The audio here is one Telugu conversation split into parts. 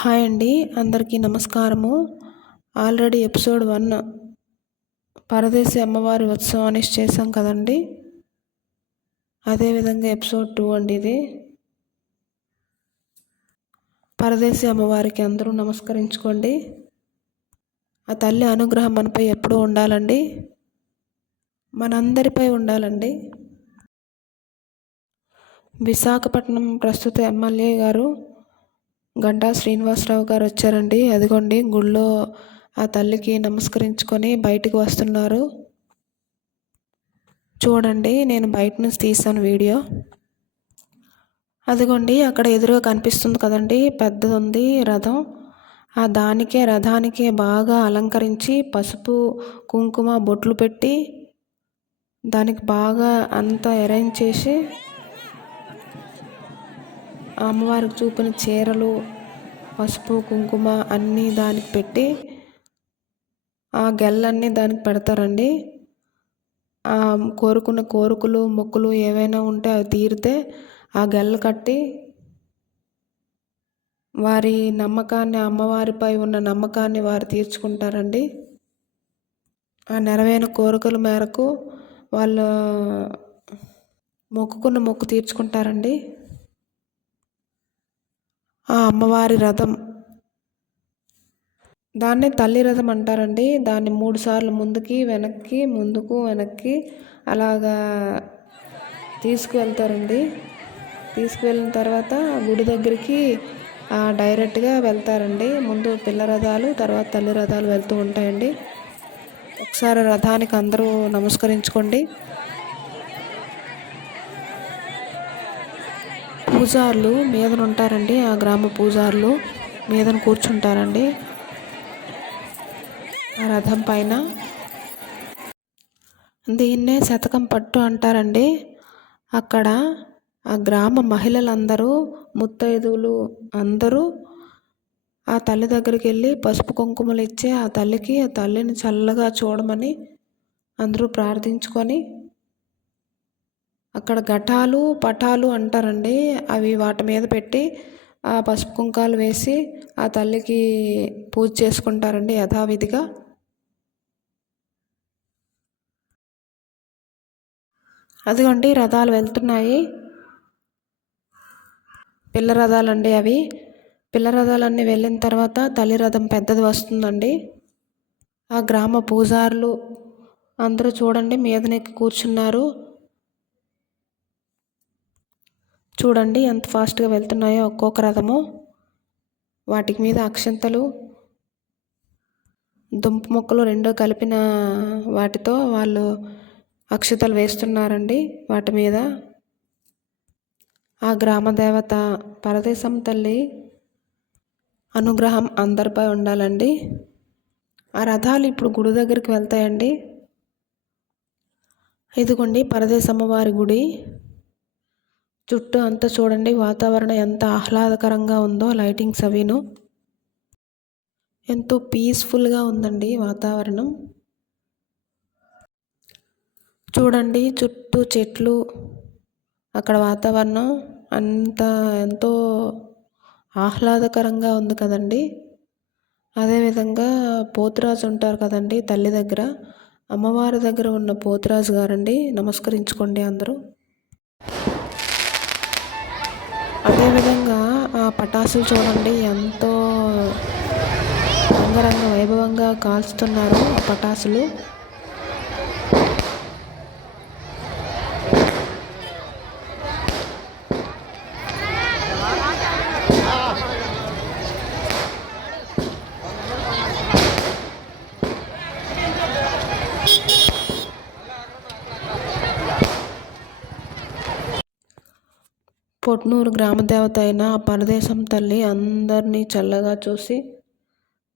హాయ్ అండి, అందరికీ నమస్కారము. ఆల్రెడీ ఎపిసోడ్ 1 పరదేశి అమ్మవారి ఉత్సవాన్ని చేసాం కదండి. అదేవిధంగా ఎపిసోడ్ 2 అండి ఇది. పరదేశి అమ్మవారికి అందరూ నమస్కరించుకోండి. ఆ తల్లి అనుగ్రహం మనపై ఎప్పుడూ ఉండాలండి, మనందరిపై ఉండాలండి. విశాఖపట్నం ప్రస్తుత ఎమ్మెల్యే గారు గంటా శ్రీనివాసరావు గారు వచ్చారండి. అదిగోండి గుళ్ళో ఆ తల్లికి నమస్కరించుకొని బయటికి వస్తున్నారు. చూడండి, నేను బయట నుంచి తీసాను వీడియో. అదిగోండి అక్కడ ఎదురుగా కనిపిస్తుంది కదండి, పెద్దది ఉంది రథం. ఆ రథానికే బాగా అలంకరించి పసుపు కుంకుమ బొట్లు పెట్టి దానికి బాగా అంతా అరేంజ్ చేసి అమ్మవారికి చూపిన చీరలు పసుపు కుంకుమ అన్నీ దానికి పెట్టి ఆ గెల్లన్నీ దానికి పెడతారండి. ఆ కోరుకున్న కోరికలు మొక్కులు ఏవైనా ఉంటే అవి తీరితే ఆ గెల్ల కట్టి వారి నమ్మకాన్ని, అమ్మవారిపై ఉన్న నమ్మకాన్ని వారు తీర్చుకుంటారండి. ఆ నెరవేరిన కోరికల మేరకు వాళ్ళు మొక్కుకున్న మొక్కు తీర్చుకుంటారండి. ఆ అమ్మవారి రథం, దాన్ని తల్లి రథం అంటారండి. దాన్ని 3 సార్లు ముందుకు వెనక్కి అలాగా తీసుకువెళ్తారండి. తీసుకువెళ్ళిన తర్వాత గుడి దగ్గరికి డైరెక్ట్గా వెళ్తారండి. ముందు పిల్ల రథాలు, తర్వాత తల్లి రథాలు వెళ్తూ ఉంటాయండి. ఒకసారి రథానికి అందరూ నమస్కరించుకోండి. పూజారులు మీదన ఉంటారండి. ఆ గ్రామ పూజారులు మీదన కూర్చుంటారండి ఆ రథం పైన. దీన్నే శతకం పట్టు అంటారండి. అక్కడ ఆ గ్రామ మహిళలందరూ, ముత్తైదువులు అందరూ ఆ తల్లి దగ్గరికి వెళ్ళి పసుపు కుంకుమలు ఇచ్చి ఆ తల్లిని చల్లగా చూడమని అందరూ ప్రార్థించుకొని, అక్కడ ఘటాలు పటాలు అంటారండి, అవి వాటి మీద పెట్టి ఆ పసుపు కుంకాలు వేసి ఆ తల్లికి పూజ చేసుకుంటారండి యథావిధిగా. అదిగోండి రథాలు వెళ్తున్నాయి, పిల్ల రథాలండి అవి. పిల్ల రథాలన్నీ వెళ్ళిన తర్వాత తల్లి రథం పెద్దది వస్తుందండి. ఆ గ్రామ పూజారులు అందరూ చూడండి మీదనెక్కి కూర్చున్నారు. చూడండి ఎంత ఫాస్ట్గా వెళ్తున్నాయో ఒక్కొక్క రథము. వాటికి మీద అక్షంతలు, దుంప మొక్కలు రెండో కలిపిన వాటితో వాళ్ళు అక్షతలు వేస్తున్నారండి వాటి మీద. ఆ గ్రామ దేవత పరదేశం తల్లి అనుగ్రహం అందరిపై ఉండాలండి. ఆ రథాలు ఇప్పుడు గుడి దగ్గరికి వెళ్తాయండి. ఇదిగోండి పరదేశమ్మ వారి గుడి. చుట్టూ అంతా చూడండి, వాతావరణం ఎంత ఆహ్లాదకరంగా ఉందో. లైటింగ్స్ అవిను ఎంతో పీస్ఫుల్గా ఉందండి వాతావరణం. చూడండి చుట్టూ చెట్లు, అక్కడ వాతావరణం అంతా ఎంతో ఆహ్లాదకరంగా ఉంది కదండి. అదేవిధంగా పోతురాజు ఉంటారు కదండి తల్లి దగ్గర, అమ్మవారి దగ్గర ఉన్న పోతురాజు గారండి. నమస్కరించుకోండి అందరూ. అదేవిధంగా ఆ పటాసులు చూడండి ఎంతో రంగరంగ వైభవంగా కాల్చుతున్నారు ఆ పటాసులు. పొట్నూరు గ్రామదేవత అయిన పరదేశం తల్లి అందరినీ చల్లగా చూసి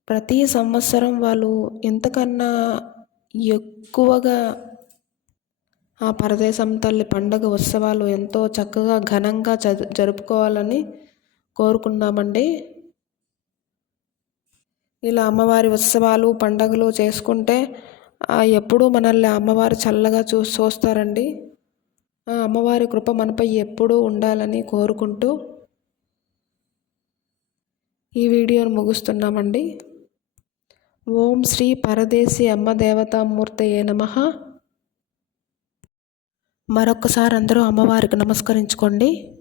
ప్రతి సంవత్సరం వాళ్ళు ఇంతకన్నా ఎక్కువగా ఆ పరదేశం తల్లి పండగ ఉత్సవాలు ఎంతో చక్కగా ఘనంగా జరుపుకోవాలని కోరుకున్నామండి. ఇలా అమ్మవారి ఉత్సవాలు పండగలు చేసుకుంటే ఎప్పుడూ మనల్ని అమ్మవారు చల్లగా చూస్తారండి. అమ్మవారి కృప మనపై ఎప్పుడూ ఉండాలని కోరుకుంటూ ఈ వీడియోను ముగిస్తున్నామండి. ఓం శ్రీ పరదేశి అమ్మ దేవతామూర్తయే నమః. మరొకసారి అందరూ అమ్మవారికి నమస్కరించుకోండి.